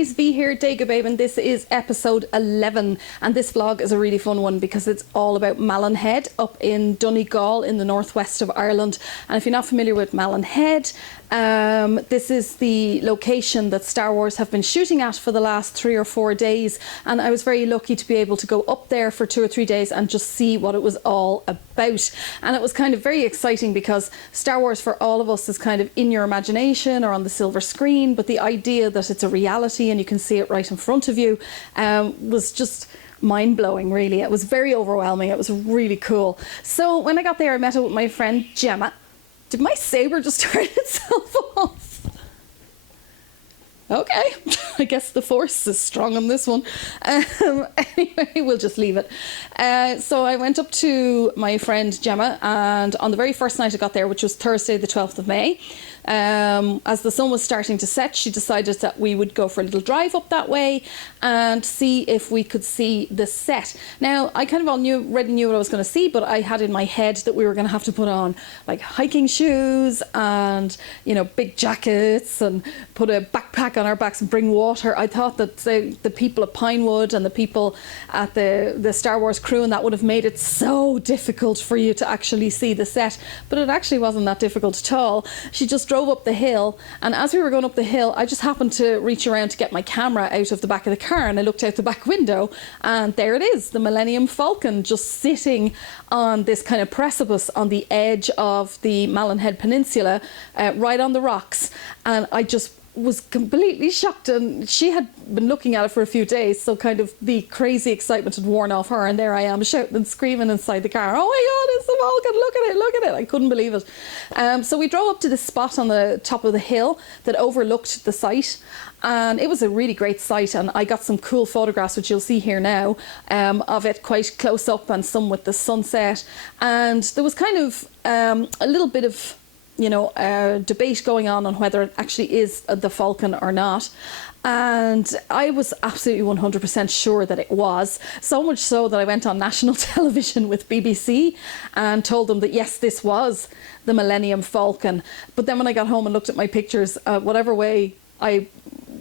guys, V here, Donegal Babe, and this is episode 11, and this vlog is a really fun one because it's all about Malinhead up in Donegal in the northwest of Ireland. And if you're not familiar with Malinhead, this is the location that Star Wars have been shooting at for the last 3 or 4 days, and I was very lucky to be able to go up there for 2 or 3 days and just see what it was all about. And it was kind of very exciting because Star Wars for all of us is kind of in your imagination or on the silver screen, but the idea that it's a reality and you can see it right in front of you was just mind-blowing, really. It was very overwhelming. It was really cool. So when I got there, I met up with my friend Gemma. Did my saber just turn itself off? Okay, I guess the force is strong on this one. Anyway, we'll just leave it. So I went up to my friend Gemma, and on the very first night I got there, which was Thursday the 12th of May, as the sun was starting to set, she decided that we would go for a little drive up that way and see if we could see the set. Now, I kind of already knew what I was going to see, but I had in my head that we were going to have to put on like hiking shoes and, you know, big jackets and put a backpack on our backs and bring water. I thought that the people at Pinewood and the people at the Star Wars crew and that would have made it so difficult for you to actually see the set, but it actually wasn't that difficult at all. She just drove up the hill, and as we were going up the hill, I just happened to reach around to get my camera out of the back of the car, and I looked out the back window, and there it is, the Millennium Falcon, just sitting on this kind of precipice on the edge of the Malinhead Peninsula, right on the rocks. And I just was completely shocked, and she had been looking at it for a few days, so kind of the crazy excitement had worn off her, and there I am shouting and screaming inside the car, oh my god, it's the Falcon, look at it, look at it. I couldn't believe it. So we drove up to this spot on the top of the hill that overlooked the site, and it was a really great site, and I got some cool photographs which you'll see here now of it quite close up, and some with the sunset. And there was kind of a little bit of, you know, debate going on whether it actually is the Falcon or not. And I was absolutely 100% sure that it was. So much so that I went on national television with BBC and told them that yes, this was the Millennium Falcon. But then when I got home and looked at my pictures, whatever way I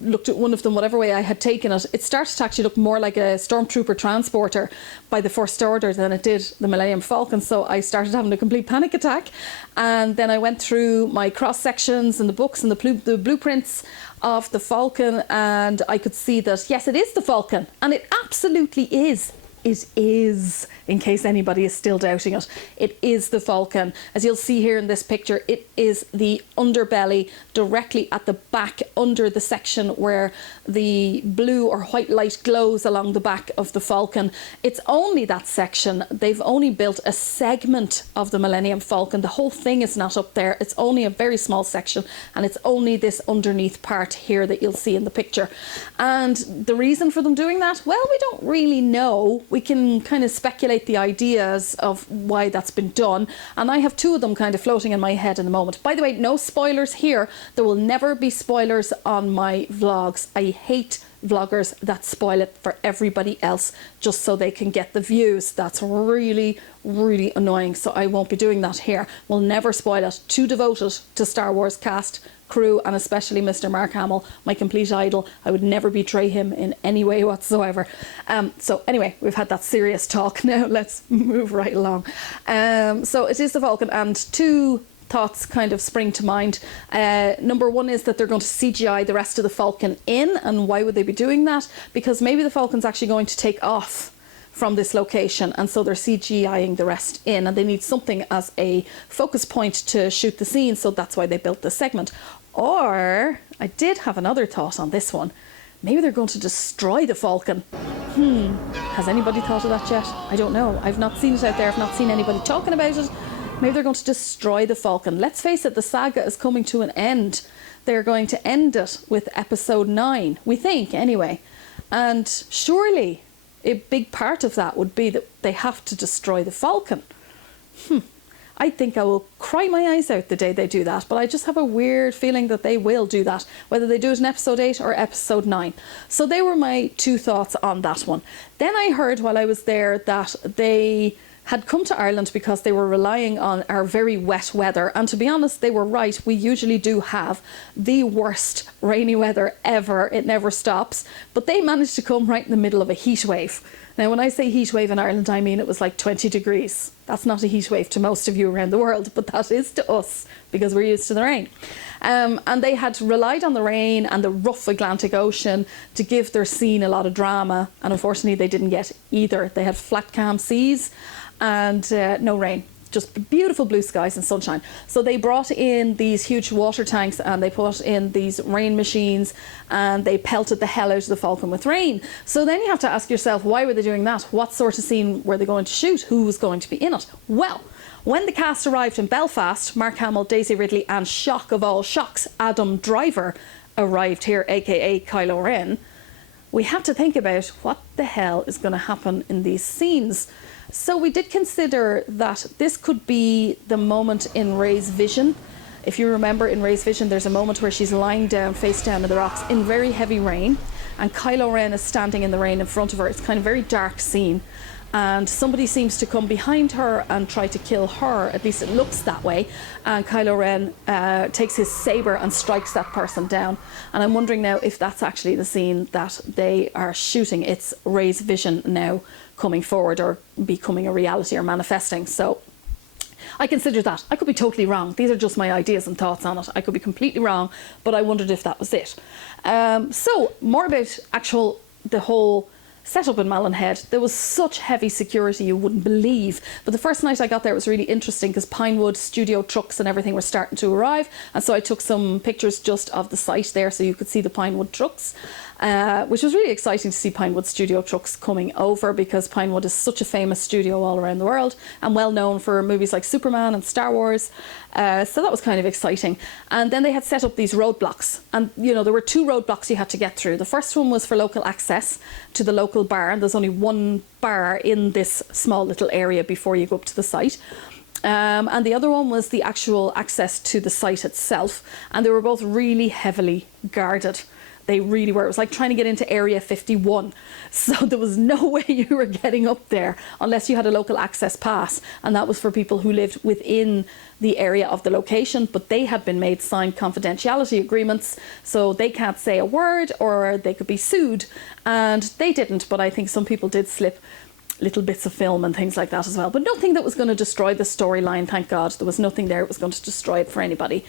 looked at one of them, whatever way I had taken it, it started to actually look more like a stormtrooper transporter by the First Order than it did the Millennium Falcon. So I started having a complete panic attack, and then I went through my cross sections and the books and the blueprints of the Falcon, and I could see that yes, it is the Falcon, and it absolutely is. It is, in case anybody is still doubting it, it is the Falcon. As you'll see here in this picture, it is the underbelly directly at the back, under the section where the blue or white light glows along the back of the Falcon. It's only that section. They've only built a segment of the Millennium Falcon. The whole thing is not up there. It's only a very small section, and it's only this underneath part here that you'll see in the picture. And the reason for them doing that, well, we don't really know. We can kind of speculate the ideas of why that's been done, and I have 2 of them kind of floating in my head in the moment. By the way, no spoilers here. There will never be spoilers on my vlogs. I hate vloggers that spoil it for everybody else just so they can get the views. That's really, really annoying, so I won't be doing that here. We'll never spoil it. Too devoted to Star Wars cast, crew, and especially Mr. Mark Hamill, my complete idol. I would never betray him in any way whatsoever. So anyway, we've had that serious talk. Now let's move right along. So it is the Falcon, and 2 thoughts kind of spring to mind. Number 1 is that they're going to CGI the rest of the Falcon in, and why would they be doing that? Because maybe the Falcon's actually going to take off from this location, and so they're CGIing the rest in, and they need something as a focus point to shoot the scene, so that's why they built this segment. Or I did have another thought on this one. Maybe they're going to destroy the Falcon. Has anybody thought of that yet? I don't know. I've not seen it out there. I've not seen anybody talking about it. Maybe they're going to destroy the Falcon. Let's face it, the saga is coming to an end. They're going to end it with episode 9, we think, anyway. And surely a big part of that would be that they have to destroy the Falcon. I think I will cry my eyes out the day they do that, but I just have a weird feeling that they will do that, whether they do it in episode 8 or episode 9. So they were my 2 thoughts on that one. Then I heard while I was there that they had come to Ireland because they were relying on our very wet weather. And to be honest, they were right. We usually do have the worst rainy weather ever. It never stops. But they managed to come right in the middle of a heat wave. Now, when I say heat wave in Ireland, I mean it was like 20 degrees. That's not a heat wave to most of you around the world, but that is to us because we're used to the rain. And they had relied on the rain and the rough Atlantic Ocean to give their scene a lot of drama. And unfortunately, they didn't get either. They had flat, calm seas and no rain. Just beautiful blue skies and sunshine. So they brought in these huge water tanks and they put in these rain machines and they pelted the hell out of the Falcon with rain. So then you have to ask yourself, why were they doing that? What sort of scene were they going to shoot? Who was going to be in it? Well, when the cast arrived in Belfast, Mark Hamill, Daisy Ridley and, shock of all shocks, Adam Driver arrived here, aka Kylo Ren, we had to think about what the hell is going to happen in these scenes. So we did consider that this could be the moment in Rey's vision. If you remember, in Rey's vision, there's a moment where she's lying down, face down in the rocks in very heavy rain, and Kylo Ren is standing in the rain in front of her. It's kind of a very dark scene, and somebody seems to come behind her and try to kill her. At least it looks that way. And Kylo Ren takes his saber and strikes that person down. And I'm wondering now if that's actually the scene that they are shooting. It's Rey's vision now coming forward or becoming a reality or manifesting. So I consider that. I could be totally wrong. These are just my ideas and thoughts on it. I could be completely wrong, but I wondered if that was it. So more about the whole setup in Malinhead. There was such heavy security you wouldn't believe. But the first night I got there, it was really interesting because Pinewood studio trucks and everything were starting to arrive. And so I took some pictures just of the site there so you could see the Pinewood trucks. Which was really exciting to see Pinewood studio trucks coming over because Pinewood is such a famous studio all around the world and well known for movies like Superman and Star Wars. So that was kind of exciting. And then they had set up these roadblocks, and you know, there were 2 roadblocks you had to get through. The first one was for local access to the local bar, and there's only one bar in this small little area before you go up to the site. And the other one was the actual access to the site itself, and they were both really heavily guarded. They really were. It was like trying to get into Area 51. So there was no way you were getting up there unless you had a local access pass. And that was for people who lived within the area of the location. But they had been made sign confidentiality agreements. So they can't say a word or they could be sued. And they didn't. But I think some people did slip little bits of film and things like that as well. But nothing that was going to destroy the storyline, thank God. There was nothing there that was going to destroy it for anybody.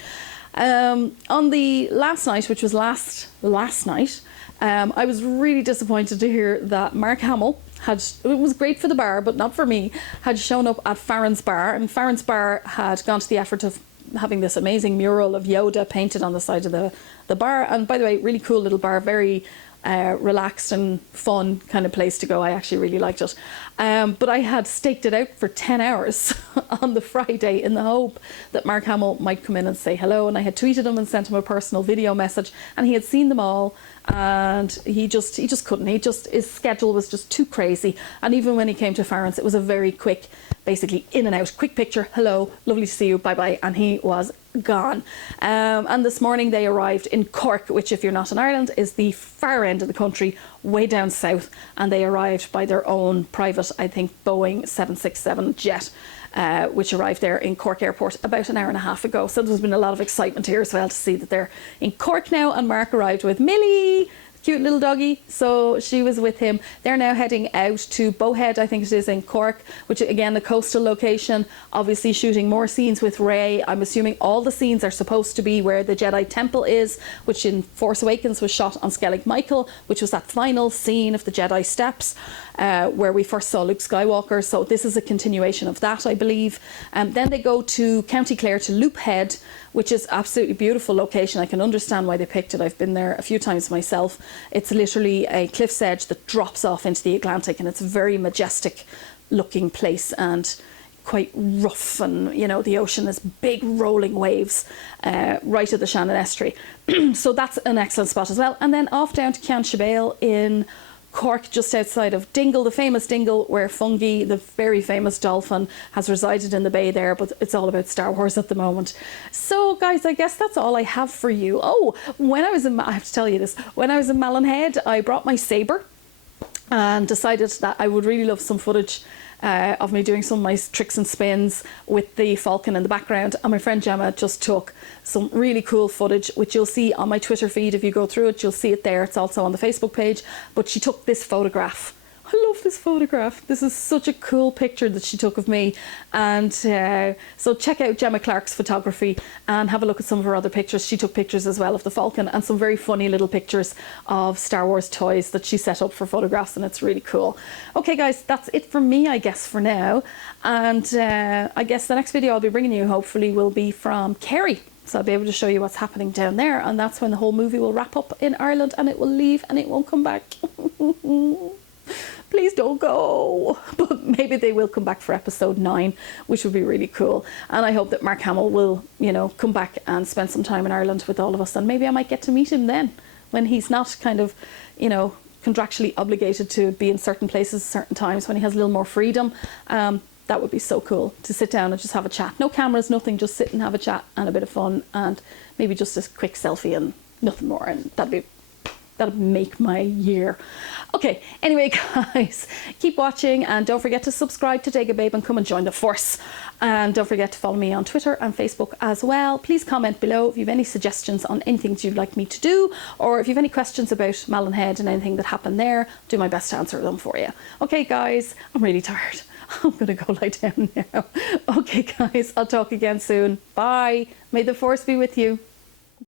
On the last night, which was last night, I was really disappointed to hear that Mark Hamill it was great for the bar, but not for me, had shown up at Farron's Bar. And Farron's Bar had gone to the effort of having this amazing mural of Yoda painted on the side of the bar. And by the way, really cool little bar, very relaxed and fun kind of place to go. I actually really liked it. But I had staked it out for 10 hours on the Friday in the hope that Mark Hamill might come in and say hello. And I had tweeted him and sent him a personal video message, and he had seen them all, and he just couldn't. His schedule was just too crazy. And even when he came to Farron's, it was a very quick, basically in and out, quick picture, hello, lovely to see you, bye bye, and he was gone. And this morning they arrived in Cork, which, if you're not in Ireland, is the far end of the country, way down south, and they arrived by their own private, I think, Boeing 767 jet, which arrived there in Cork Airport about an hour and a half ago. So there's been a lot of excitement here as well to see that they're in Cork now, and Mark arrived with Millie, cute little doggy, so she was with him. They're now heading out to Bowhead, I think it is, in Cork, which again, the coastal location, obviously shooting more scenes with Rey. I'm assuming all the scenes are supposed to be where the Jedi Temple is, which in Force Awakens was shot on Skellig Michael, which was that final scene of the Jedi steps, where we first saw Luke Skywalker. So this is a continuation of that, I believe. Then they go to County Clare, to Loophead, which is absolutely beautiful location. I can understand why they picked it. I've been there a few times myself. It's literally a cliff's edge that drops off into the Atlantic, and it's a very majestic looking place and quite rough, and you know, the ocean is big rolling waves right at the Shannon Estuary. So that's an excellent spot as well. And then off down to Cianshabale in Cork, just outside of Dingle, the famous Dingle, where Fungi, the very famous dolphin, has resided in the bay there, but it's all about Star Wars at the moment. So guys, I guess that's all I have for you. Oh, I have to tell you this, when I was in Malinhead, I brought my saber. and decided that I would really love some footage of me doing some of my tricks and spins with the falcon in the background. And my friend Gemma just took some really cool footage, which you'll see on my Twitter feed. If you go through it, you'll see it there. It's also on the Facebook page. But she took this photograph. I love this photograph. This is such a cool picture that she took of me. And so check out Gemma Clark's photography and have a look at some of her other pictures. She took pictures as well of the Falcon and some very funny little pictures of Star Wars toys that she set up for photographs, and it's really cool. Okay guys, that's it for me, I guess, for now. And I guess the next video I'll be bringing you hopefully will be from Kerry. So I'll be able to show you what's happening down there, and that's when the whole movie will wrap up in Ireland and it will leave and it won't come back. Please don't go. But maybe they will come back for episode 9, which would be really cool. And I hope that Mark Hamill will, you know, come back and spend some time in Ireland with all of us. And maybe I might get to meet him then, when he's not kind of, you know, contractually obligated to be in certain places at certain times, when he has a little more freedom. That would be so cool to sit down and just have a chat. No cameras, nothing, just sit and have a chat and a bit of fun, and maybe just a quick selfie and nothing more. And that'd make my year. Okay, anyway guys, keep watching and don't forget to subscribe to Dega Babe and come and join the force. And don't forget to follow me on Twitter and Facebook as well. Please comment below if you have any suggestions on anything you'd like me to do, or if you have any questions about Malinhead and anything that happened there, I'll do my best to answer them for you. Okay guys, I'm really tired. I'm gonna go lie down now. Okay guys, I'll talk again soon. Bye. May the force be with you.